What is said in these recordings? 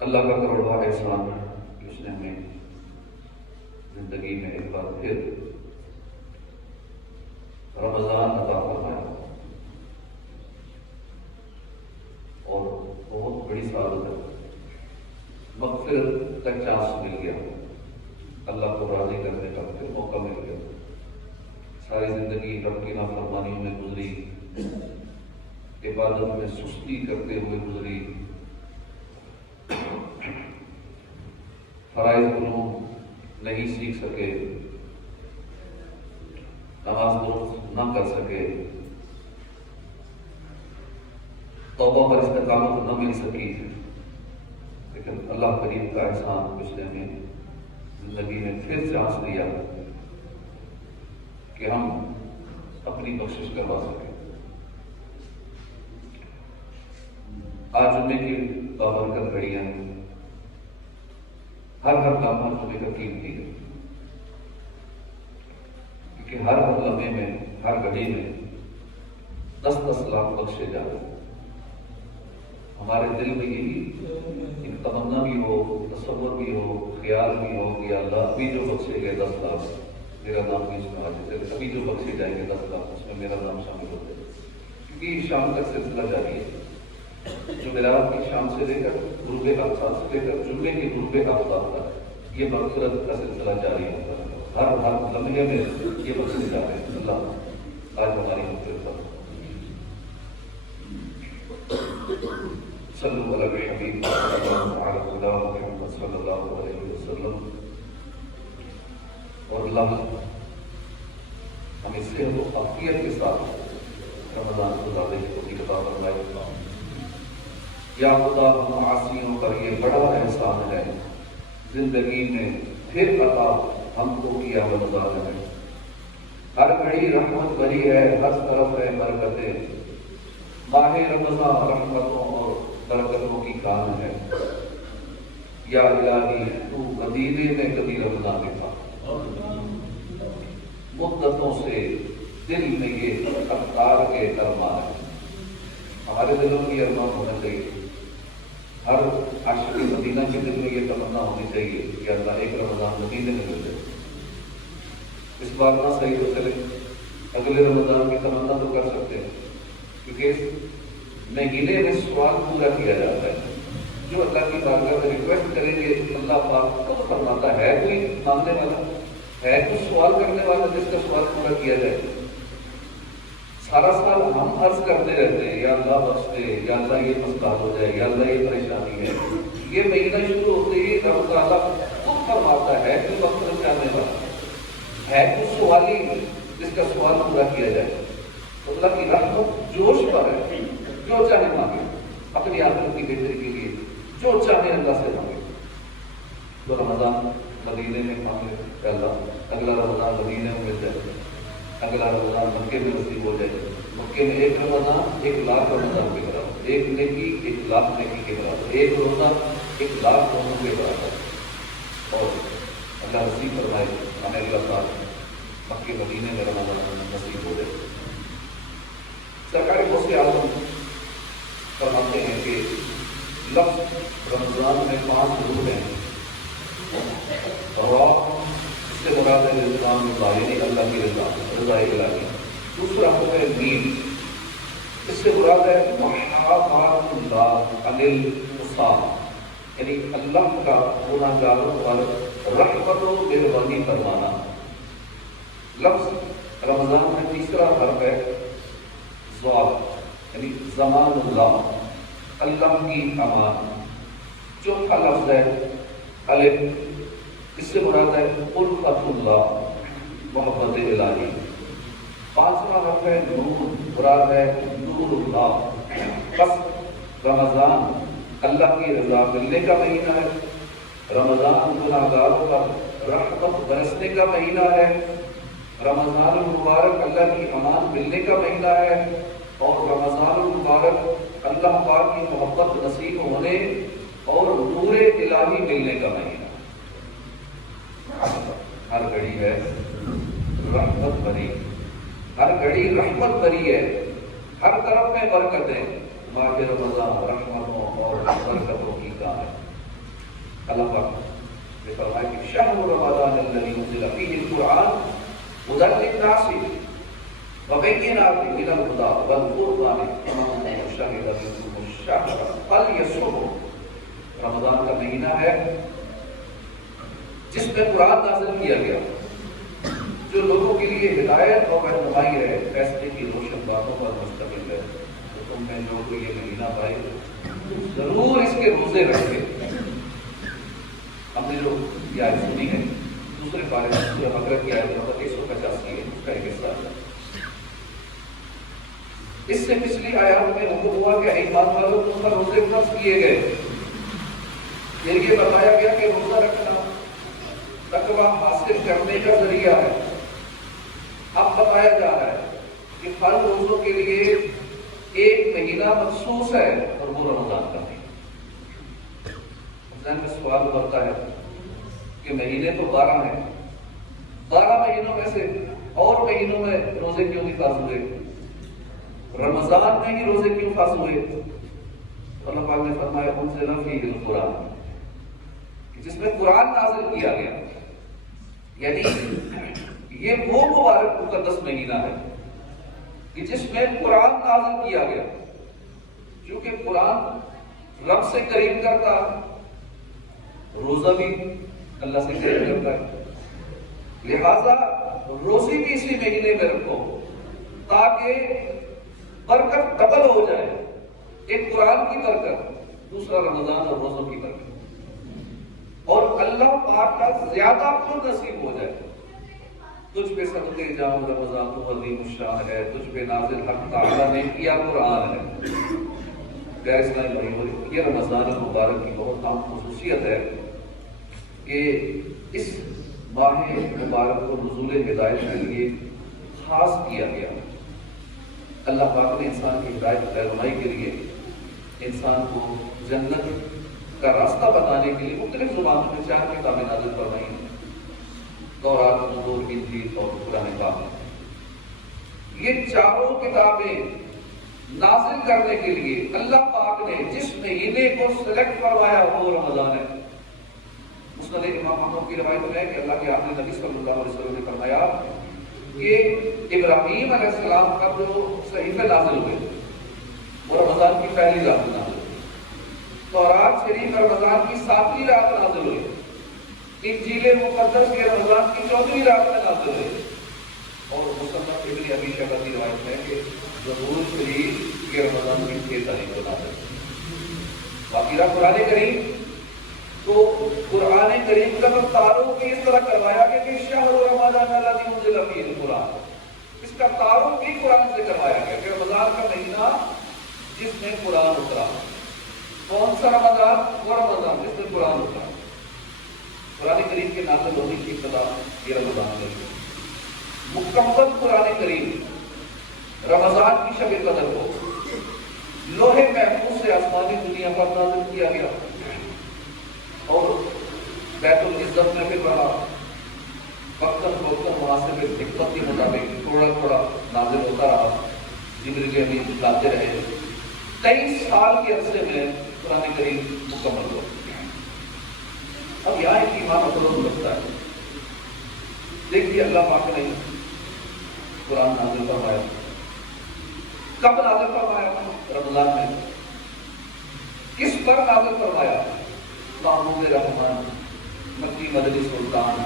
اللہ کا کروڑواں احسان ہے کہ اس نے ہمیں زندگی میں ایک بار پھر رمضان عطا فرمایا اور بہت بڑی سعادت ہے، مغفرت کا چانس مل گیا، اللہ کو راضی کرنے کا پھر موقع مل گیا۔ ساری زندگی رب کی نافرمانیوں میں گزری، عبادت میں سستی کرتے ہوئے گزری، فرائض علوم نہیں سیکھ سکے، نماز درست نہ کر سکے، توبہ پر استقامت نہ مل سکی، لیکن اللہ کریم کا احسان اس نے ہمیں زندگی میں پھر چانس دیا کہ ہم اپنی بخشش کروا سکیں۔ آج جمعے کی بابرکت گھڑیاں ہر لمحہ جمعے کا قیمتی ہے، کیونکہ ہر لمحے میں، ہر گھڑی میں 10 لاکھ بخشے جا رہے ہیں۔ ہمارے دل میں یہی ایک تمنا بھی ہو، تصور بھی ہو، خیال بھی ہو کہ اللہ ابھی جو بخشے گئے 10 لاکھ میرا نام بھی اس میں آ جائے، ابھی جو بخشے جائیں گے 10 لاکھ اس میں میرا نام شامل ہو جائے، کیونکہ شام تک سلسلہ جاری ہے۔ جمعرات کی شام سے لے کر غروب آفتاب سے لے کر جمعے کی غروب آفتاب تک یہ مغفرت کا سلسلہ جاری ہوتا ہے، ہر لمحے میں یہ بخشے جا رہے ہیں۔ اللہ آج ہماری مغفرت پر صلی اللہ علیہ حبیب محمد صلی اللہ علیہ وسلم، اور اللہ ہمیں صحت و عافیت کے ساتھ رمضان گزارنے کی توفیق عطا فرمائے۔ یا خدا ہم عاصیوں پر یہ بڑا احسان ہے، زندگی میں پھر عطا ہم کو کیا رمضان ہے، ہر گھڑی رحمت بھری ہے، ہر طرف ہے برکتیں، ماہ رمضان رحمتوں اور برکتوں کی کام ہے۔ یا الہی تو مدینے میں کبھی رمضان لکھا، مدتوں سے دل میں یہ افطار کے ارمان ہے۔ ہمارے دلوں کی ارمان ہونا چاہیے، ہر عاشق مدینہ کے دل میں یہ تمنا ہونی چاہیے کہ اللہ ایک رمضان مدینے میں مل جائے۔ اس بار نہ صحیح تو چلے، اگلے رمضان کی تمنا تو کر سکتے ہیں، کیونکہ مہینے میں سوال پورا کیا جاتا ہے۔ جو اللہ کی بارگاہ سے ریکویسٹ کریں گے اللہ پاک خود فرماتا ہے، کوئی مانگنے والا ہے، کوئی سوال کرنے والا جس کا سوال پورا کیا جائے۔ سارا سال ہم عرض کرتے رہتے ہیں یا اللہ بخش دے، یا اللہ یہ مسئلہ ہو جائے، یا اللہ یہ پریشانی ہے۔ یہ مہینہ شروع ہوتے ہی رب تعالیٰ خود فرماتا ہے کہ مغفرت کرنے والا ہے، کوئی سوالی جس کا سوال پورا کیا جائے۔ اللہ کی رحمت جوش پر ہے، جو چاہے مانگے اپنی آخرت کی بہتری کے لیے، جو چاہے اللہ سے مانگے۔ تو رمضان مدینے میں مانگے کہ اللہ اگلا رمضان مدینے میں مل جائے، اگلا رمضان مکے میں نصیب ہو جائے۔ مکے میں ایک رمضان 1,00,000 رمضان کے برابر، ایک نیکی 1,00,000 نیکی کے برابر، ایک روزہ 1,00,000 روزوں کے برابر۔ اور اللہ نصیب فرمائے ہمیں اگلا سال مکے مدینے میں رمضان نصیب ہو جائے۔ سرکار غوث اعظم فرماتے ہیں کہ لفظ رمضان میں 5 روح ہیں، اور اس سے مراد ہے رضوان اللہ، یعنی اللہ کی رضا، رضا الہی۔ دوسرا ہے نیند، اس سے مراد ہے محابات اللہ عن العصاة، یعنی اللہ کا گناہ گاروں پر رحمت و مہربانی فرمانا۔ لفظ رمضان میں تیسرا حرف ہے ضاد، یعنی زمان اللہ، اللہ کی امان۔ چوتھا لفظ ہے الف، اس سے مراد ہے الفت اللہ، محبت الہی۔ پانچواں حرف ہے نور، مراد ہے نور اللہ۔ بس رمضان اللہ کی رضا ملنے کا مہینہ ہے، رمضان گناہ گاروں پر رحمت برسنے کا مہینہ ہے، رمضان المبارک اللہ کی امان ملنے کا مہینہ ہے، اور رمضان المبارک اللہ پاک کی محبت نصیب ہونے اور نور الہی ملنے کا مہینہ۔ ہر گھڑی ہے رحمت بھری، ہر گھڑی رحمت بھری ہے، طرف میں برکتیں، ماہ رمضان رحمتوں اور برکتوں کی کام ہے۔ اللہ پاک نے فرمایا کہ شہر رمضان الذی انزل فیہ القرآن ھدی للناس وبینات من الہدی والفرقان فمن شہد منکم الشہر فلیصمہ۔ رمضان کا مہینہ ہے جس میں قرآن نازل کیا گیا، جو لوگوں کے لیے ہدایت اور رہنمائی ہے، فیصلے کی روشن باتوں پر مشتمل ہے۔ تو تم میں جو کوئی یہ مہینہ پائے ضرور اس کے روزے رکھے۔ ہم نے جو یہ آیت سنی ہے دوسرے پارے میں سورہ بقرہ کی آیت نمبر 185 ہے، اس کا ایک حصہ ہے۔ اس سے پچھلی آیات میں حکم ہوا کہ ایمان والوں تم پر روزے فرض کیے گئے، پھر یہ بتایا گیا کہ روزہ رکھنا تقویٰ حاصل کرنے کا ذریعہ ہے۔ اب بتایا جا رہا ہے کہ ہر روزوں کے لیے ایک مہینہ مخصوص ہے اور وہ رمضان کا مہینہ۔ ذہن میں سوال ابھرتا ہے کہ مہینے تو 12 ہیں، 12 مہینوں میں سے اور مہینوں میں روزے کیوں نہیں فرض ہوئے؟ رمضان میں ہی روزے کیوں فرض ہوئے؟ اللہ پاک نے فرمایا انزل فیہ القرآن، جس میں قرآن نازل کیا گیا، یعنی یہ وہ مبارک مقدس مہینہ ہے کہ جس میں قرآن نازل کیا گیا۔ چونکہ قرآن رب سے قریب کرتا، روزہ بھی اللہ سے قریب کرتا ہے، لہذا روزی بھی اسی مہینے میں رکھو تاکہ برکت ڈبل ہو جائے، ایک قرآن کی برکت، دوسرا رمضان اور روزوں کی برکت، اور اللہ پاک کا زیادہ خود نصیب ہو جائے۔ تجھ پہ صدقے جاؤں رمضان تو عظیم الشان ہے، تجھ پہ نازل حق تعالیٰ نے کیا قرآن ہے۔ پیارے اسلامی بھائیو، یہ رمضان المبارک کی بہت اہم خصوصیت ہے کہ اس ماہ مبارک کو نزول ہدایت کے لیے خاص کیا گیا۔ اللہ پاک نے انسان کی ہدایت رہنمائی کے لیے انسان کو جنت کا راستہ بتانے کے لیے مختلف زبانوں میں 4 کتابیں نازل فرمائی ہیں، تورات، زبور، انجیل اور قرآن پاک۔ یہ چاروں کتابیں نازل کرنے کے لیے اللہ پاک نے جس مہینے کو سلیکٹ کروایا وہ رمضان ہے۔ مسند امام احمد کی روایت میں ہے کہ اللہ کے آخری نبی صلی اللہ علیہ وسلم نے فرمایا کہ ابراہیم علیہ السلام کا جو صحیفے نازل ہوئے وہ رمضان کی پہلی رات نازل ہوئی، تورات شریف رمضان کی 7ویں رات نازل ہوئی، انجیل مقدس کے رمضان کی 14ویں رات میں نازل ہوئی، اور مصنف ابن ابی شیبہ کی روایت ہے کہ زبور شریف کے رمضان کی 6 تاریخ کو نازل ہوئی۔ باقی رہا قرآن کریم، تو قرآن کریم کا تعارف بھی اس طرح کروایا کہ شہر رمضان الذی انزل فیہ القرآن، اس کا تعارف بھی قرآن سے کروایا گیا کہ رمضان کا مہینہ جس میں قرآن اترا۔ کون سا رمضان؟ وہ رمضان جس میں قرآن اترا۔ قرآن کریم کے نازل ہونے کی ابتدا یہ رمضان میں ہوئی۔ مکمل قرآن کریم رمضان کی شب قدر کو لوح محفوظ سے آسمانی دنیا پر نازل کیا گیا، اور بیت العزت میں پھر پڑھا، وقتاً فوقتاً وہاں سے پھر حکمت کے مطابق تھوڑا تھوڑا نازل ہوتا رہا، جبریل امین لاتے رہے۔ 23 سال کے عرصے میں قرآن کریم مکمل ہوا۔ اب یہاں ایک ایمان افروز لگتا ہے، دیکھیے اللہ پاک نے قرآن نازل فرمایا، کب نازل فرمایا؟ رمضان میں۔ کس پر نازل فرمایا؟ محمود رحمان مکی مدنی سلطان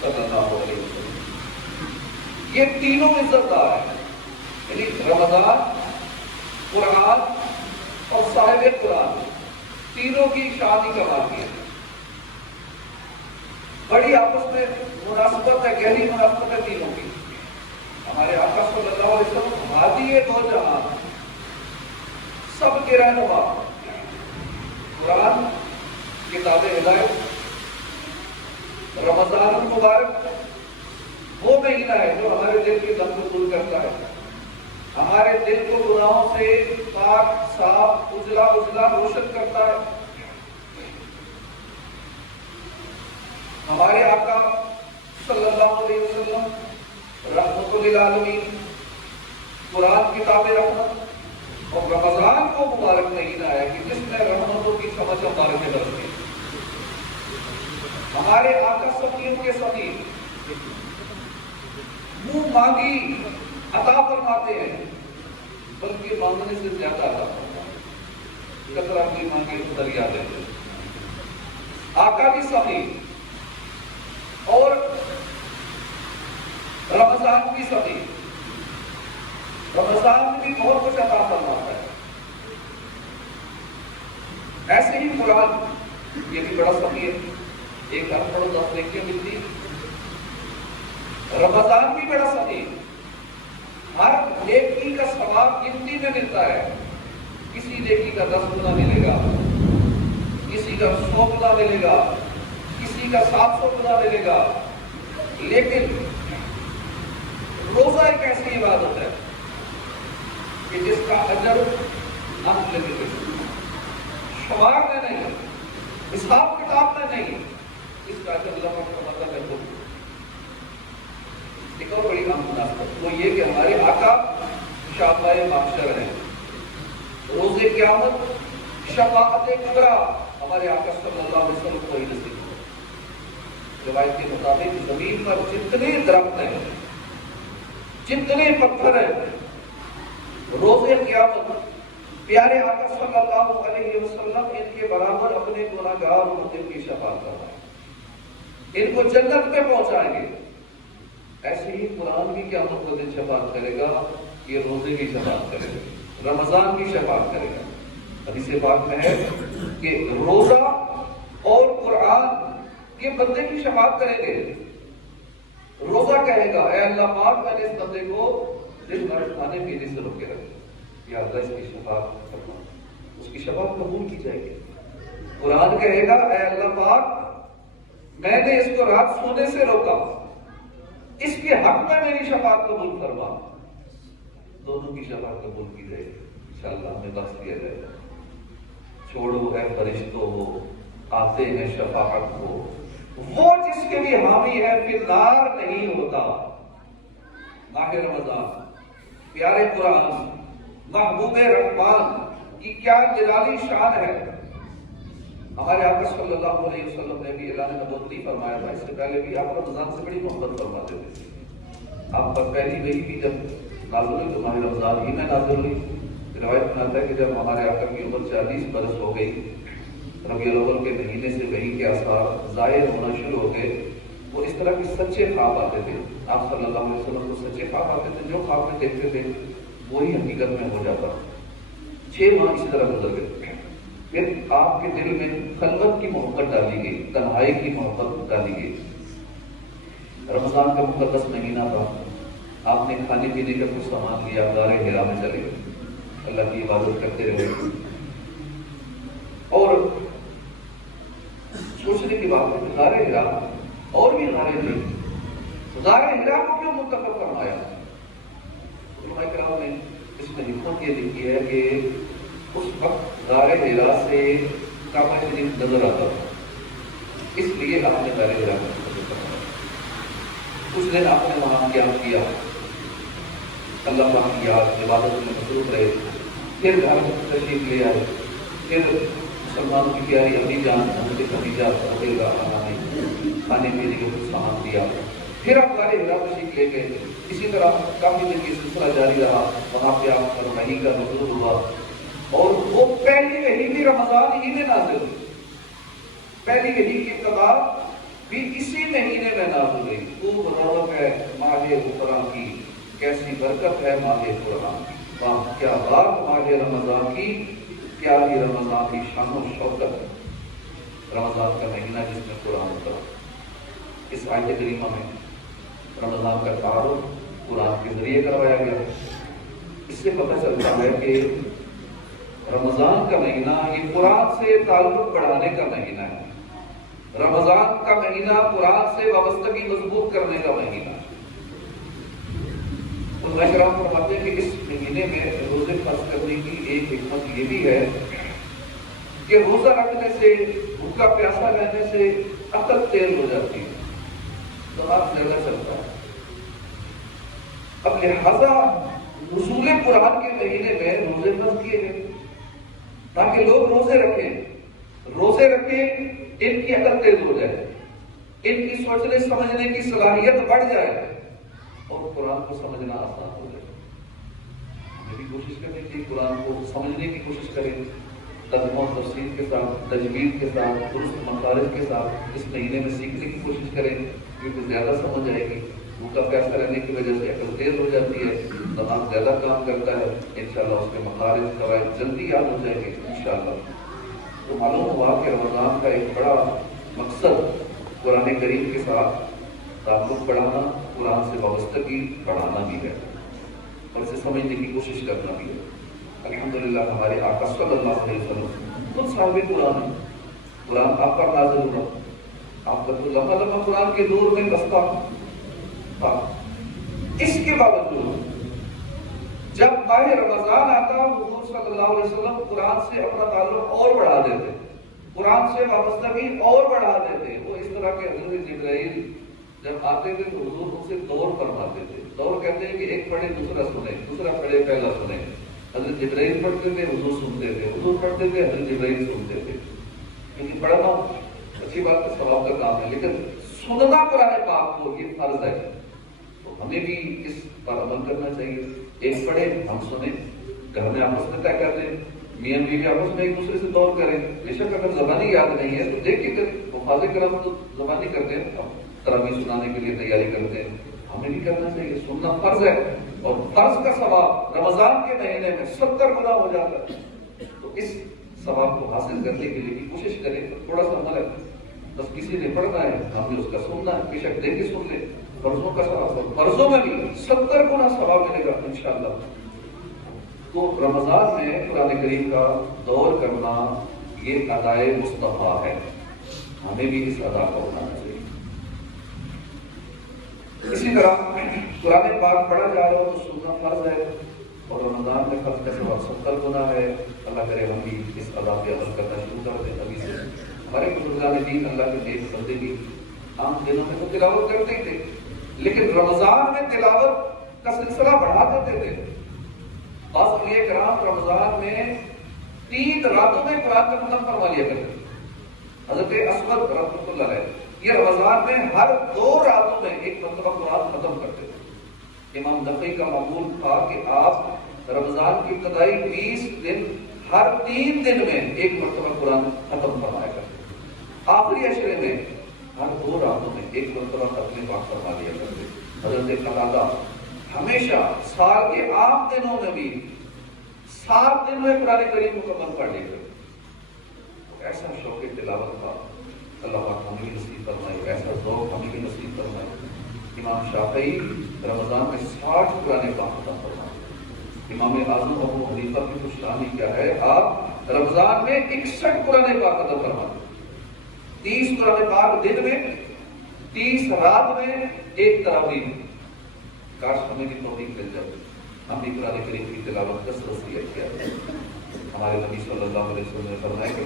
صلی اللہ علیہ وسلم۔ یہ تینوں عزت دار ہیں، یعنی رمضان، قرآن اور صاحب قرآن، تینوں کی شان ہی کمال کی ہے۔ بڑی آپس میں مناسبت ہے، گہری مناسبت ہے تینوں کی۔ ہمارے آقا صلی اللہ علیہ وسلم ہادی دو جہان، سب کے رہنما، قرآن کتاب ہدایت، رمضان المبارک وہ مہینہ ہے جو ہمارے دل کے دم کو دور کرتا ہے، ہمارے دل کو گناہوں سے پاک صاف اجلا روشن کرتا ہے۔ ہمارے آقا صلی اللہ علیہ وسلم رحمت للعالمین، قرآن کتاب رحمت، اور رمضان کو مبارک مہینہ ہے کہ جس میں رحمتوں کی سمجھ مبارک برستی۔ ہمارے آقا سخیوں کے سخی منہ مانگی عطا فرماتے ہیں، بلکہ مانگنے سے زیادہ عطا فرماتے ہیں، کثرہ کوئی مانگے تو دریا دیتے ہیں۔ آقا بھی سخی اور رمضان بھی سخی، رمضان میں بھی بہت کچھ عطا فرماتا ہے۔ ایسے ہی قرآن یہ بھی بڑا سخی ہے، ایک ہر پڑھو 10 نیکیاں ملتی۔ رمضان بھی بڑا سخی، ہر نیکی کا ثواب گنتی میں ملتا ہے، کسی نیکی کا 10 گنا ملے گا، کسی کا 100 گنا ملے گا، کسی کا 700 گنا ملے گا۔ لیکن روزہ ایک ایسی عبادت ہے کہ جس کا اجر شمار میں نہیں، حساب کتاب میں نہیں، اس کا اجر اللہ کا مطلب ہے۔ ایک اور بڑی اہم مناسبت وہ یہ کہ ہمارے آقا شافعِ محشر ہیں، روز قیامت شفاعت کبریٰ ہمارے آقا صلی اللہ علیہ وسلم کو ہی نصیب ہو۔ روایت کے مطابق زمین پر جتنے درخت ہیں، جتنے پتھر ہیں، روز قیامت پیارے آقا صلی اللہ علیہ وسلم ان کے برابر اپنے گناہگار امت کی شفاعت کرائیں، ان کو جنت میں پہنچائیں گے۔ ایسے ہی قرآن بھی قیامت کے دن شفاعت کرے گا، یہ روزے کی شفاعت کرے گا، رمضان کی شفاعت کرے گا۔ حدیث پاک میں ہے کہ روزہ اور قرآن یہ بندے کی شفاعت کریں گے۔ روزہ کہے گا اے اللہ پاک میں نے اس بندے کو دن بھر کھانے پینے سے روکے رکھا، یا اللہ اس کی شفاعت کرنا، اس کی شفاعت قبول کی جائے گی۔ قرآن کہے گا اے اللہ پاک میں نے اس کو رات سونے سے روکا، اس کے حق میں میری شفاعت قبول فرما، دونوں کی شفاعت قبول کی جائے گی۔ انشاءاللہ ہمیں بخش دیا جائے گا۔ چھوڑو اے فرشتوں آتے ہیں شفاعت کو، وہ جس کے بھی حامی ہے فی النار نہیں ہوتا۔ ماہ رمضان، پیارے قرآن، محبوب رحمان کی کیا جلالی شان ہے۔ ہمارے آقا صلی اللہ علیہ وسلم نے بھی اعلان نبوت نہیں فرمایا تھا، اس سے پہلے بھی آپ رمضان سے بڑی محبت فرماتے تھے۔ آپ پر پہلی وحی بھی جب نازل ہوئی تو ماہ رمضان ہی میں نازل ہوئی۔ روایت میں آتا ہے کہ جب ہمارے آقا کی عمر 40 برس ہو گئی، ربیع الاول کے مہینے سے وحی کے آثار ظاہر ہونا شروع ہو گئے، وہ اس طرح کے سچے خواب آتے تھے۔ آپ صلی اللہ علیہ وسلم کو سچے خواب آتے تھے، جو خواب میں دیکھتے تھے وہی حقیقت میں ہو جاتا۔ 6 ماہ اسی طرح گزر گئے۔ پھر آپ کے دل میں خلوت کی محبت ڈالی گئی، تنہائی کی محبت ڈالی گئی۔ رمضان کا مقدس مہینہ تھا، آپ نے کھانے پینے کا کچھ سامان لیا، غار حرا میں چلے گئے، اللہ کی عبادت کرتے رہے۔ اور سوچنے کی بات ہے کہ غار حرا اور بھی غاریں تھیں، غار حرا کو کیوں منتخب فرمایا؟ علماء کرام نے اس میں حکمت یہ لکھی ہے کہ اس وقت غار حرا سے کعبہ شریف نظر آتا تھا، اس لیے آپ نے غار حرا کو منتخب فرمایا۔ کچھ دن آپ نے وہاں قیام کیا، اللہ پاک کی یاد عبادت میں مصروف رہے، پھر گھر تشریف لے آئے، پھر مسلمانوں کی پیاری امی جان حضرت خدیجہ رضی اللہ عنہا نے کھانے پینے کو کچھ سامان دیا، پھر آپ غار حرا تشریف لے گئے۔ اسی طرح کافی دن کی سلسلہ جاری رہا، وہاں پہ آپ پر وحی کا نزول ہوا، اور وہ پہلی وحی بھی رمضان ہی میں نازل ہوئی۔ پہلی وحی کی ابتدا بھی اسی مہینے میں نازل ہوئی۔ خوب رونق ہے ماہ قرآن کی، کیسی برکت ہے ماہ قرآن کی، واہ کیا بات ماہ رمضان کی، کیا ہی رمضان کی شان و شوکت۔ رمضان کا مہینہ جس میں قرآن اترا، اس آیت کریمہ میں رمضان کا تعارف قرآن کے ذریعے کروایا گیا۔ اس سے پتہ چلتا ہے کہ رمضان کا مہینہ یہ قرآن سے تعلق بڑھانے کا مہینہ ہے، رمضان کا مہینہ قرآن سے وابستگی مضبوط کرنے کا مہینہ ہے۔ علماء کرام فرماتے ہیں کہ اس مہینے میں روزے فرض کرنے کی ایک حکمت یہ بھی ہے کہ روزہ رکھنے سے، بھوکا پیاسا رہنے سے عقل تیز ہو جاتی ہے، دماغ زیادہ چلتا ہے۔ اب لہذا نزول قرآن کے مہینے میں روزے فرض کیے گئے تاکہ لوگ روزے رکھیں، ان کی عقل تیز ہو جائے۔ ان کی سوچنے سمجھنے کی صلاحیت بڑھ جائے اور قرآن کو سمجھنا آسان ہو جائے۔ ہمیں بھی کوشش کرنی چاہیے قرآن کو سمجھنے کی کوشش کریں، ترجمہ و تفسیر کے ساتھ، تجوید کے ساتھ، درست مخارج کے ساتھ اس مہینے میں سیکھنے کی کوشش کریں، کیونکہ زیادہ سمجھ آئے گی۔ بھوکا پیاسا رہنے کی وجہ سے عقل تیز ہو جاتی ہے، دماغ زیادہ کام کرتا ہے، انشاءاللہ اس کے مخارج قواعد جلدی یاد ہو جائے گی انشاءاللہ۔ تو معلوم ہوا کہ رمضان کا ایک بڑا مقصد قرآن کریم کے ساتھ تعلق بڑھانا، قرآن سے وابستگی بڑھانا بھی ہے اور اسے سمجھنے کی کوشش کرنا بھی ہے۔ الحمدللہ ہمارے آقا صلی اللہ علیہ وسلم خود صاحب قرآن ہے، قرآن آپ پر نازل ہوا، آپ کا تو لمبا لمبا قرآن کے دور میں بستا تھا۔ اس کے باوجود جب ماہ رمضان آتا حضور صلی اللہ علیہ وسلم قرآن سے اپنا تعلق اور بڑھا دیتے، قرآن سے وابستگی اور بڑھا دیتے۔ وہ اس طرح کے حضرت جبرائیل جب آتے تھے تو حضور ان سے دور فرماتے تھے۔ دور کہتے ہیں کہ ایک پڑھے دوسرا سنے، دوسرا پڑھے پہلا سنے۔ حضرت جبرائیل پڑھتے تھے، حضور سنتے تھے، حضور پڑھتے تھے، حضرت جبرائیل سنتے تھے۔ کیونکہ پڑھنا اچھی بات ہے، ثواب کا کام ہے، لیکن سننا قرآن پاک کو یہ فرض ہے۔ تو ہمیں بھی اس پر عمل کرنا چاہیے۔ ایک پڑھے ہم سنیں، گھر میں آپس میں طے کر لیں، میاں بیوی آپس میں ایک دوسرے سے دور کریں۔ بے شک اگر زبانی یاد نہیں ہے تو دیکھ کے حفاظ کرم تو زبانی کرتے ہیں، تراویح سنانے کے لیے تیاری کرتے ہیں، ہمیں بھی کرنا چاہیے۔ سننا فرض ہے اور فرض کا ثواب رمضان کے مہینے میں 70 گنا ہو جاتا ہے۔ تو اس ثواب کو حاصل کرنے کے لیے بھی کوشش کریں۔ تھوڑا سا عمل ہے، بس کسی نے پڑھنا ہے، ہم نے اس کا سننا ہے، بے شک دیکھ کے سن لیں۔ فرضوں کا ثواب، فرضوں میں بھی 70 گنا ثواب ملے گا انشاءاللہ۔ تو رمضان میں قرآن کریم کا دور کرنا یہ ادائے مصطفیٰ ہے، ہمیں بھی اس ادا کو اٹھانا چاہیے۔ اسی طرح قرآن پاک پڑھا جا رہا ہو تو سننا فرض ہے اور رمضان میں فرض کا ثواب 70 گنا ہے۔ اللہ کرے ہم بھی اس ادا پہ عمل کرنا شروع کر دیں۔ ابھی سے ہمارے بزرگان دین اللہ کے نیک بندے بھی عام دنوں میں تو تلاوت کرتے ہی تھے، لیکن رمضان میں تلاوت کا سلسلہ بڑھا دیتے تھے۔ بعض اولیاء کرام رمضان میں 3 راتوں میں قرآن کا ختم فرما لیا کرتے تھے۔ حضرت اسود رحمۃ اللہ علیہ یہ رمضان میں ہر 2 راتوں میں ایک مرتبہ قرآن ختم کرتے تھے۔ امام نقوی کا معمول تھا کہ آپ رمضان کی ابتدائی 20 دن ہر 3 دن میں ایک مرتبہ قرآن ختم فرمایا کرتے تھے۔ آخری عشرے میں ہر 2 راتوں میں ایک مرتبہ ختم پاک فرما لیا کرتے تھے۔ حضرت قتادہ ہمیشہ سال کے عام دنوں میں بھی 7 دن میں قرآن کریم مکمل پڑھ لیا کرتے۔ ایسا شوق تلاوت تھا، اللہ پاک ہمیں بھی نصیب فرمائے، ایسا ذوق ہمیں بھی نصیب فرمائے۔ امام شافعی رمضان میں 60 قرآن پاک ختم فرمائے۔ امام اعظم ابو حنیفہ کی تو شان ہی کیا ہے، آپ رمضان میں 61 قرآن پاک ختم فرماتے، 30 قرآن پاک دن میں، 30 رات میں، ایک تراویح میں۔ کاش ہمیں بھی توفیق مل جائے، ہم بھی قرآن کریم کی تلاوت کثرت سے کیا ہے۔ ہمارے نبی صلی اللہ علیہ وسلم نے فرمایا کہ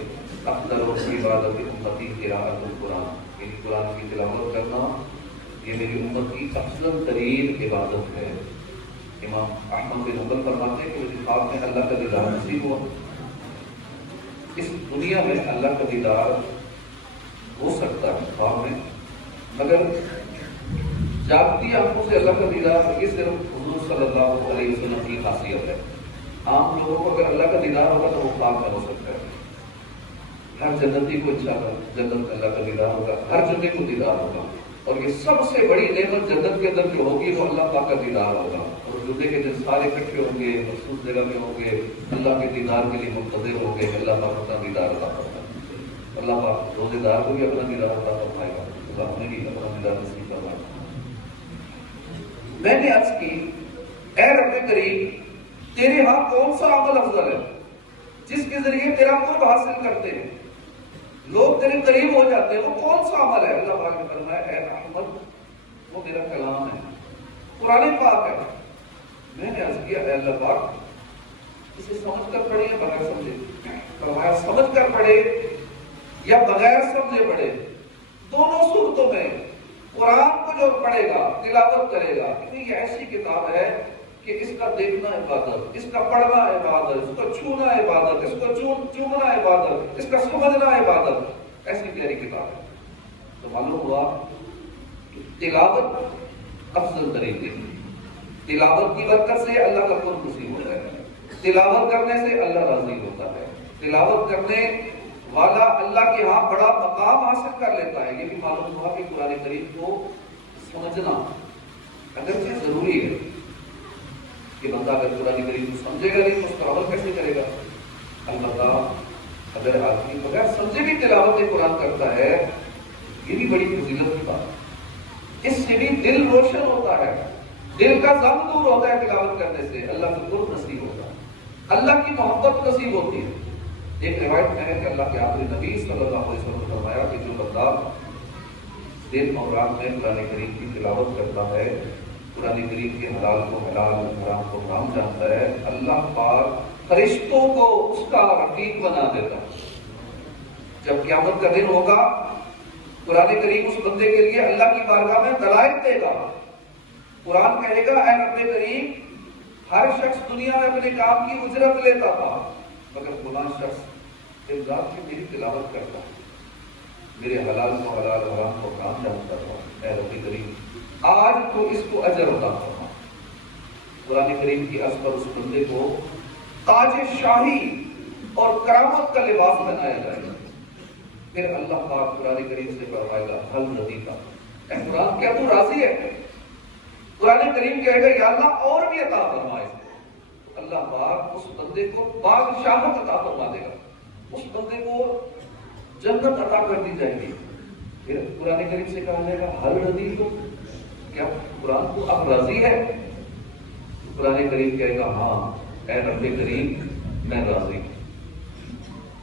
افضل عبادت امتی قراءۃ القرآن، یعنی قرآن کی تلاوت کرنا یہ میری امت کی افضل ترین عبادت ہے۔ امام احمد بن حنبل فرماتے ہیں کہ مجھے خواب میں اللہ کا دیدار نصیب ہوا۔ اس دنیا میں اللہ کا دیدار ہو سکتا ہے خواب میں، مگر جاگتی آنکھوں سے اللہ کا دیدار یہ صرف حضور صلی اللہ علیہ وسلم کی خاصیت ہے۔ عام لوگوں کو اگر اللہ کا دیدار ہوگا تو وہ خواب میں ہو سکتا ہے۔ ہر جنتی کو انشاءاللہ جنت میں اللہ کا دیدار ہوگا، ہر جنتی کو دیدار ہوگا، اور یہ سب سے بڑی نعمت جنت کے اندر جو ہوگی وہ اللہ پاک کا دیدار ہوگا۔ اور جمعے کے دن سارے اکٹھے ہوں گے، مخصوص جگہ میں ہوں گے، اللہ کے دیدار کے لیے منتظر ہوں گے، اللہ پاک اپنا دیدار عطا فرمائے۔ اللہ پاک روزے دار کو بھی اپنا دیدار عطا فرمائے گا، اللہ ہمیں بھی اپنا دیدار نصیب فرمائے گا۔ میں نے عرض کی، اے رب کریم تیرے ہاں کون سا عمل افضل ہے جس کے ذریعے تیرا قرب حاصل کرتے ہیں، لوگ تیرے قریب ہو جاتے ہیں، وہ کون سا عمل ہے؟ اللہ پاک نے فرمایا اے احمد وہ میرا کلام ہے، قرآن پاک ہے۔ میں نے عرض کیا اے اللہ پاک اسے سمجھ کر پڑھے یا بغیر سمجھے؟ فرمایا سمجھ کر پڑھے یا بغیر سمجھے پڑھے، دونوں صورتوں میں قرآن کو جو پڑھے گا، تلاوت کرے گا، یہ ایسی کتاب ہے کہ اس کا دیکھنا عبادت، اس کا پڑھنا عبادت، اس کو چھونا عبادت، اس کو چومنا عبادت، اس کا سمجھنا عبادت، ایسی پیاری کتاب ہے۔ تو معلوم ہوا تلاوت افضل طریقے کی، تلاوت کی برکت سے اللہ کا قرب نصیب ہوتا ہے، تلاوت کرنے سے اللہ راضی ہوتا ہے، تلاوت کرنے والا اللہ کے ہاں بڑا مقام حاصل کر لیتا ہے۔ یہ بھی معلوم ہوا کہ قرآن کریم کو سمجھنا اگرچہ ضروری ہے کہ بندہ اگر قرآن کریم کو سمجھے گا نہیں تو اس پر عمل کیسے کرے گا؟ البتہ اگر آدمی بغیر سمجھے بھی تلاوت قرآن کرتا ہے، یہ بھی بڑی فضیلت کی بات ہے، اس سے بھی دل روشن ہوتا ہے، دل کا غم دور ہوتا ہے تلاوت کرنے سے، اللہ کا قرب نصیب ہوتا ہے، اللہ کی محبت نصیب ہوتی ہے۔ ایک روایت میں ہے کہ اللہ کے آخری نبی صلی اللہ علیہ وسلم نے فرمایا کہ جو بندہ دن اور رات میں قرآن کریم کی تلاوت کرتا ہے، قرآن کریم کے حلال کو حلال، حرام کو حرام جانتا ہے، اللہ پاک فرشتوں کو اس کا رفیق بنا دیتا ہے۔ جب قیامت کا دن ہوگا، قرآن کریم اس بندے کے لیے اللہ کی بارگاہ میں دلائل دے گا۔ قرآن کہے گا اے رب کریم، ہر شخص دنیا میں اپنے کام کی اجرت لیتا تھا، مگر فلاں شخص دن رات کی میری تلاوت کرتا ہے، میرے حلال کو حلال، حرام کو حرام جانتا تھا، اے رب کریم آج تو اس کو اجر عطا فرما۔ قرآن کریم کی عظمت پر اس بندے کو تاج شاہی اور کرامت کا لباس بنایا جائے گا۔ پھر اللہ پاک قرآن کریم سے فرمائے گا حل ردیتا، اے قرآن کیا تو راضی ہے؟ قرآن کریم کہے گا یا اللہ اور بھی عطا فرمائے۔ اللہ پاک اس بندے کو بادشاہت عطا فرما دے گا، اس بندے کو جنت عطا کر دی جائے گی۔ پھر قرآن کریم سے کہا جائے گا حل ردیتا، کیا قرآن کو اب راضی ہے؟ قرآن کریم کہے گا ہاں اے رب کریم میں راضی ہوں۔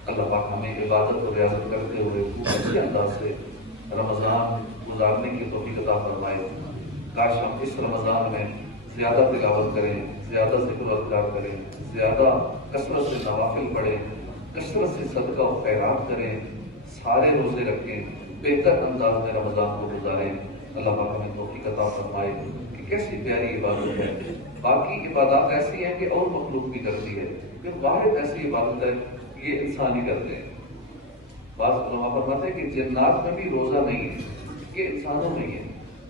اللہ پاک ہمیں عبادت و ریاضت کرتے ہوئے خوب اچھے انداز سے رمضان گزارنے کی توفیق عطا فرمائے۔ کاش ہم اس رمضان میں زیادہ تلاوت کریں، زیادہ ذکر و اذکار کریں، زیادہ کثرت سے نوافل پڑھیں، کثرت سے صدقہ و خیرات کریں، سارے روزے رکھیں، بہتر انداز میں رمضان کو گزاریں۔ اللہ پاک ہمیں توفیق عطا فرمائے کہ کیسی پیاری عبادت ہے۔ باقی عبادات ایسی ہیں کہ اور مخلوق بھی کرتی ہے، کہ واحد ایسی عبادت ہے یہ انسان ہی کرتے ہیں۔ بعض علماء فرماتے ہیں کہ جنات میں بھی روزہ نہیں ہے، یہ انسانوں میں ہی ہے،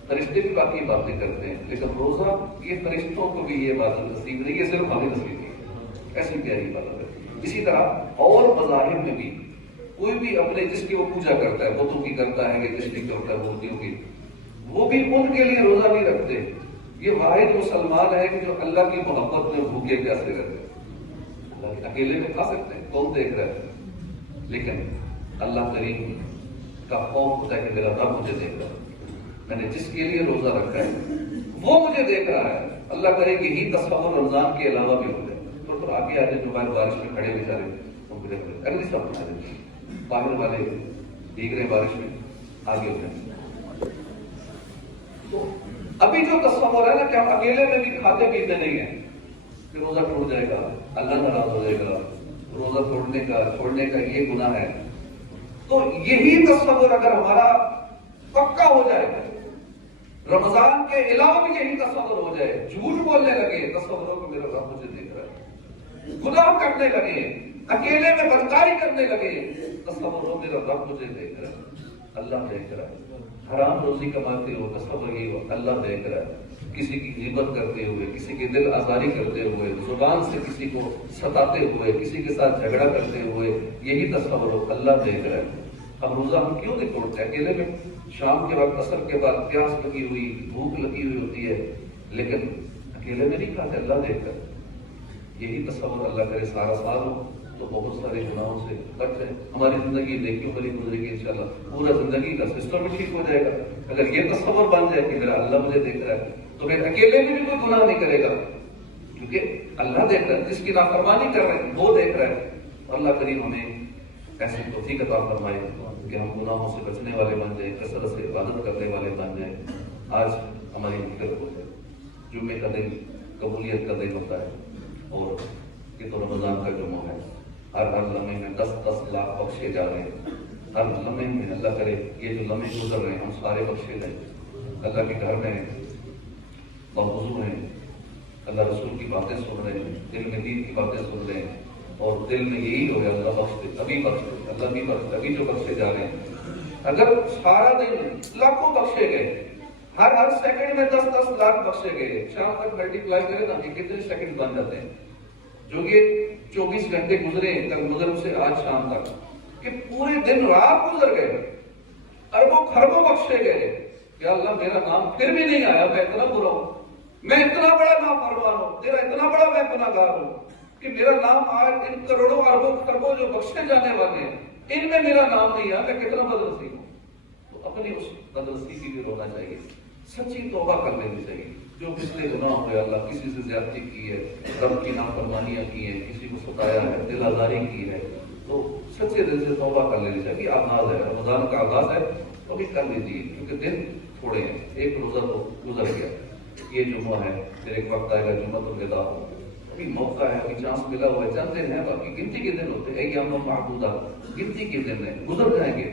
فرشتے بھی باقی باتیں کرتے ہیں، لیکن روزہ یہ فرشتوں کو بھی یہ عبادت نصیب نہیں، یہ صرف ہمیں نصیب ہے، ایسی پیاری عبادت ہے۔ اسی طرح اور مذاہب میں بھی کوئی بھی اپنے جس کی وہ پوجا کرتا ہے، بتوں کی کرتا ہے، یا جس کی کرتا ہے مورتیوں کی، وہ بھی ان کے لیے روزہ نہیں رکھتے۔ یہ واحد مسلمان ہے کہ جو اللہ کی محبت میں بھوکے پیاسے رہتے ہیں۔ اکیلے میں کھا سکتے ہیں، کون دیکھ رہا ہے، لیکن اللہ کریم کا خوف ہوتا ہے کہ میرا رب مجھے دیکھ رہا ہے، میں نے جس کے لیے روزہ رکھا ہے وہ مجھے دیکھ رہا ہے۔ اللہ کرے کہ یہی تصور رمضان کے علاوہ بھی ہو جائے۔ تو آگے آج جو بارش میں کھڑے بیچارے اگلی سب بنا دیتے ہیں، باہر والے بھیگ رہے بارش میں، آگے ہو جائیں۔ تو ابھی جو تصور ہے نا کہ ہم اکیلے میں بھی کھاتے پیتے نہیں ہیں کہ روزہ ٹوٹ جائے گا، اللہ ناراض ہو جائے گا، روزہ چھوڑنے کا یہ گناہ ہے، تو یہی تصور اگر ہمارا پکا ہو جائے، رمضان کے علاوہ بھی یہی تصور ہو جائے، جھوٹ بولنے لگے، تصور ہو کہ میرا رب مجھے دیکھ رہا ہے، گناہ کرنے لگے، اکیلے میں بدکاری کرنے لگے، تصور ہو میرا رب مجھے دیکھ رہا ہے، اللہ دیکھ رہا ہے۔ حرام روزی کماتے ہو، تصور یہ ہو اللہ دیکھ رہا ہے، کسی کی غیبت کرتے ہوئے، کسی کی دل آزاری کرتے ہوئے، زبان سے کسی کو ستاتے ہوئے، کسی کے ساتھ جھگڑا کرتے ہوئے، یہی تصور ہو اللہ دیکھ رہا ہے۔ اب روزہ ہم کیوں نہیں توڑتے؟ اکیلے میں شام کے وقت، عصر کے بعد پیاس لگی ہوئی، بھوک لگی ہوئی ہوتی ہے، لیکن اکیلے میں نہیں کھاتے، اللہ دیکھ کر۔ یہی تصور اللہ کرے سارا سال ہو تو بہت سارے گناہوں سے بچ جائے، ہماری زندگی نیکیوں بھری گزرے گی انشاءاللہ، پورا زندگی کا سسٹم بھی ٹھیک ہو جائے گا۔ اگر یہ تصور بن جائے کہ میرا اللہ مجھے دیکھ رہا ہے تو پھر اکیلے میں بھی کوئی گناہ نہیں کرے گا، کیونکہ اللہ دیکھ رہا ہے، جس کی نافرمانی کر رہے ہیں وہ دیکھ رہا ہے۔ اللہ کریم ہمیں ایسی توفیق عطا فرمائے کہ ہم گناہوں سے بچنے والے بن جائیں، کثرت سے عبادت کرنے والے بن جائیں۔ آج ہماری فکر ہو جائے، جمعے کا دن قبولیت کا دن ہوتا ہے، اور یہ تو رمضان کا جمعہ ہے، ہر لمحے میں 10 لاکھ بخشے جا رہے ہیں، ہر لمحے میں اللہ کرے یہ جو لمحے گزر رہے ہیں ہم سارے بخشے جائیں، اللہ کے گھر میں باوضو ہیں، اللہ رسول کی باتیں سن رہے ہیں، دل میں دین کی باتیں سن رہے ہیں، اور دل میں یہی ہو گیا اللہ بخش دے، ابھی بخش دے، اللہ بھی بخش دے، ابھی جو بخشے جا رہے ہیں۔ اگر سارا دن لاکھوں بخشے گئے، ہر سیکنڈ میں 10-10 لاکھ بخشے گئے. شام تک ملٹیپلائی کرے نا کہ کتنے سیکنڈ بن جاتے ہیں. جو یہ 24 گھنٹے گزرے کل مغرب سے آج شام تک, کہ پورے دن رات گزر گئے, اربوں خربوں بخشے گئے. یا اللہ میرا نام پھر بھی نہیں آیا, میں اتنا برا ہوں, میں اتنا بڑا نافرمان ہوں, تیرا اتنا بڑا میں گناہگار ہوں کہ میرا نام آج ان کروڑوں اربوں خربوں جو بخشے جانے والے ہیں ان میں میرا نام نہیں آیا, میں کتنا بدنصیب ہوں. تو اپنی اس بدنصیبی بھی رونا چاہیے, سچی توبہ کر لینی چاہیے. جو پچھلے گناہ ہوئے, اللہ کسی سے زیادتی کی ہے, رب کی نافرمانیاں کی ہیں, کسی کو ستایا ہے, دل آزاری کی ہے, تو سچے دل سے توبہ کر لینی چاہیے. آغاز ہے, رمضان کا آغاز ہے, تو بھی کر لیجیے کیونکہ دن تھوڑے ہیں. ایک روزہ تو گزر گیا, یہ جمعہ ہے, پھر ایک وقت آئے گا جمعہ الوداع, ابھی موقع ہے, ابھی چانس ملا ہوا ہے, چند دن ہے باقی, گنتی کے دن ہوتے ہیں, ایام معدودہ, گنتی کے دن ہیں, گزر جائیں گے.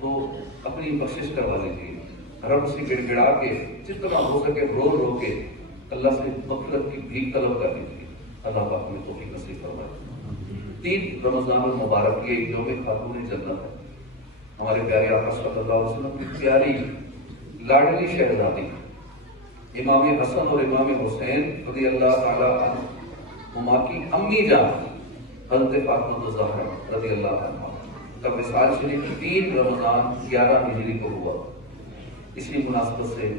تو اپنی بخشش کروا لیجیے, رب سے گڑ گڑا کے جتنا ہو سکے رو رو کے اللہ سے مغفرت کی بھیک طلب کر لیجیے. اللہ پاک ہمیں توفیق نصیب فرمائے. 3 رمضان المبارک یہ یوم خاتون جنت ہے. ہمارے پیارے آقا صلی اللہ علیہ وسلم کی پیاری لاڈلی شہزادی امام حسن اور امام حسین رضی اللہ تعالی عنہما کی امی جان حضرت فاطمہ الزہرا رضی اللہ عنہا کا وصال شریف 3 رمضان 11 ہجری کو ہوا. اسی مناسبت سے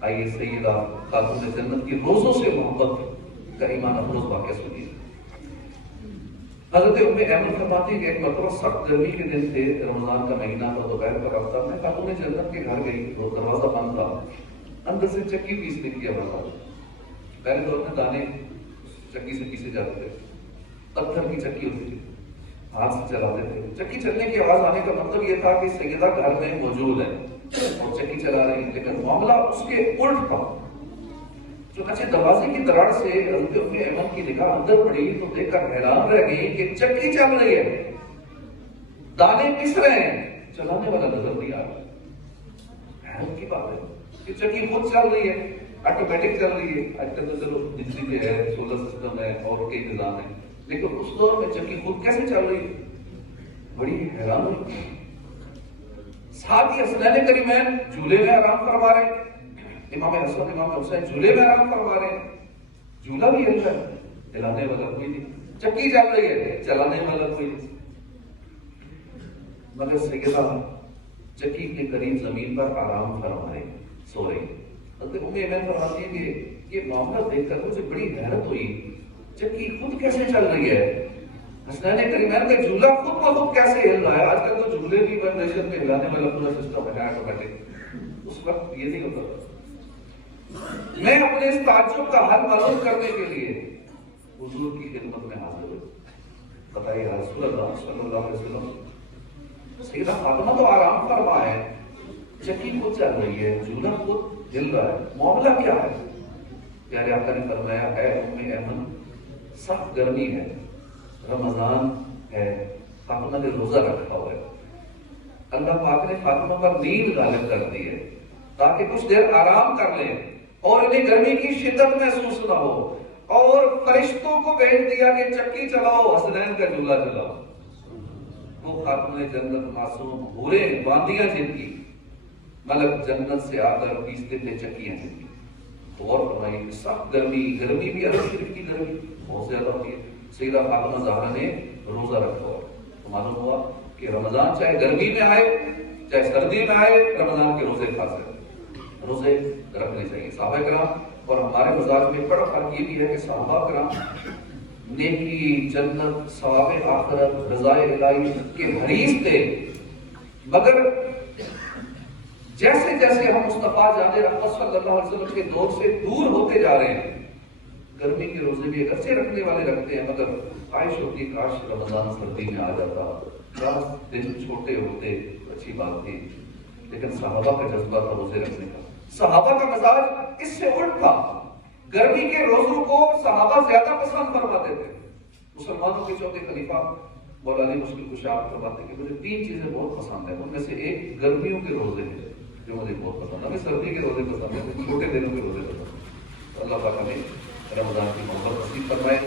آئیے سیدہ خاتون جنت کی روزوں سے محبت کا ایمان افروز واقعہ سنیے. حضرت ام ایمن فرماتی کہ ایک مرتبہ سخت گرمی کے دن تھے, رمضان کا مہینہ تھا, دوپہر کا وقت تھا, میں خاتون جنت کے گھر گئی, وہ دروازہ بند تھا, اندر سے چکی پیسنے کی آواز آئی. پہلے دور میں دانے چکی سے پیسے جاتے تھے, پتھر کی چکی ہوتی تھی, ہاتھ سے چلاتے تھے. چکی چلنے کی آواز آنے کا مطلب یہ تھا کہ سیدہ گھر میں موجود ہے اور چکی چلا رہی, لیکن معاملہ اس کے الٹ تھا. چنانچہ دروازے کی دراڑ سے حضرت ام ایمن کی نگاہ اندر پڑی تو دیکھ کر حیران رہ گئی کہ چکی چل رہی ہے, دانے پس رہے ہیں, چلانے والا نظر نہیں آ رہا. حیرت کی بات ہے کہ چکی خود چل رہی ہے, آٹومیٹک چل رہی ہے. آج کل تو چلو بجلی پہ ہے, سولر سسٹم ہے اور کئی نظام ہے, لیکن اس دور میں چکی خود کیسے چل رہی ہے؟ بڑی حیران ہوئی. ساتھ ہی حسنین کریمین جھولے میں آرام فرما رہے ہیں, امام حسن امام حسین جھولے میں آرام فرما رہے ہیں, جھولا بھی ہل رہا ہے, ہلانے والا کوئی نہیں. چکی چل رہی ہے, چلانے والا کوئی نہیں. مگر سیدہ چکی کے قریب زمین پر آرام فرما رہے, سو رہی. حضرت ام ایمن فرماتی ہے کہ یہ معاملہ دیکھ کر مجھے بڑی حیرت ہوئی, چکی خود کیسے چل رہی ہے, حسنین کریمین کا جھولا خود بخود کیسے ہل رہا ہے. آج کل تو جھولے بھی وائبریشن میں ہلانے والا پورا سسٹم ہے آٹومیٹک, اس وقت یہ نہیں ہوتا. میں اپنے اس تعجب کا حل معلوم کرنے کے لیے حضور کی خدمت میں حاضر ہوں. بتائیے یا رسول اللہ صلی اللہ علیہ وسلم, سیدہ فاطمہ تو آرام فرما ہے, چکی خود چل رہی ہے, جھولا خود ہل رہا ہے, معاملہ کیا ہے؟ پیارے آقا نے فرمایا, اے ام ایمن سخت گرمی ہے, رمضان ہے, فاطمہ نے روزہ رکھا ہوا ہے. اللہ پاک نے فاطمہ پر نیند غالب کر دی ہے تاکہ کچھ دیر آرام کر لیں اور انہیں گرمی کی شدت محسوس نہ ہو, اور فرشتوں کو بھیج دیا کہ چکی چلاؤ, حسنین کا جھولا چلاؤ. وہ خاتون جنت معصوم حوریں باندیاں جن کی ملک جنت سے آ کر پیستے تھے چکیاں جن کی. غور فرمائیے, سخت گرمی بھی عرب شریف کی گرمی بہت زیادہ ہوتی ہے. سیدہ فاطمہ زہرا نے روزہ رکھا ہوا, تو معلوم ہوا کہ رمضان چاہے گرمی میں آئے چاہے سردی میں آئے, رمضان کے روزے خاص ہیں, روزے رکھنے چاہیے. صحابہ کرام اور ہمارے مزاج میں بڑا فرق یہ بھی ہے کہ صحابہ کرام نیکی, جنت, ثواب آخرت, رضائے الہی کے حریص تھے, مگر جیسے جیسے ہم مصطفیٰ جان رحمت صلی اللہ علیہ وسلم کے دور سے دور ہوتے جا رہے ہیں, گرمی کے روزے بھی اگرچہ رکھنے والے رکھتے ہیں, مگر خواہش ہوتی کاش رمضان سردی میں آ جاتا, کاش دن چھوٹے ہوتے, اچھی بات تھی. لیکن صحابہ کا جذبہ تھا روزے رکھنے کا, صحابہ کا مزاج اس سے الٹ تھا. گرمی کے روزوں کو صحابہ زیادہ پسند فرماتے تھے. مسلمانوں کے چوتھے خلیفہ مولا علی مشکل کشا فرماتے کہ مجھے 3 چیزیں بہت پسند ہیں, ان میں سے ایک گرمیوں کے روزے ہیں جو مجھے بہت پسند ہے, ہمیں سردی کے روزے پسند ہیں, چھوٹے دنوں کے روزے پسند ہیں. اللہ پاک ہمیں رمضان کی محبت نصیب فرمائے.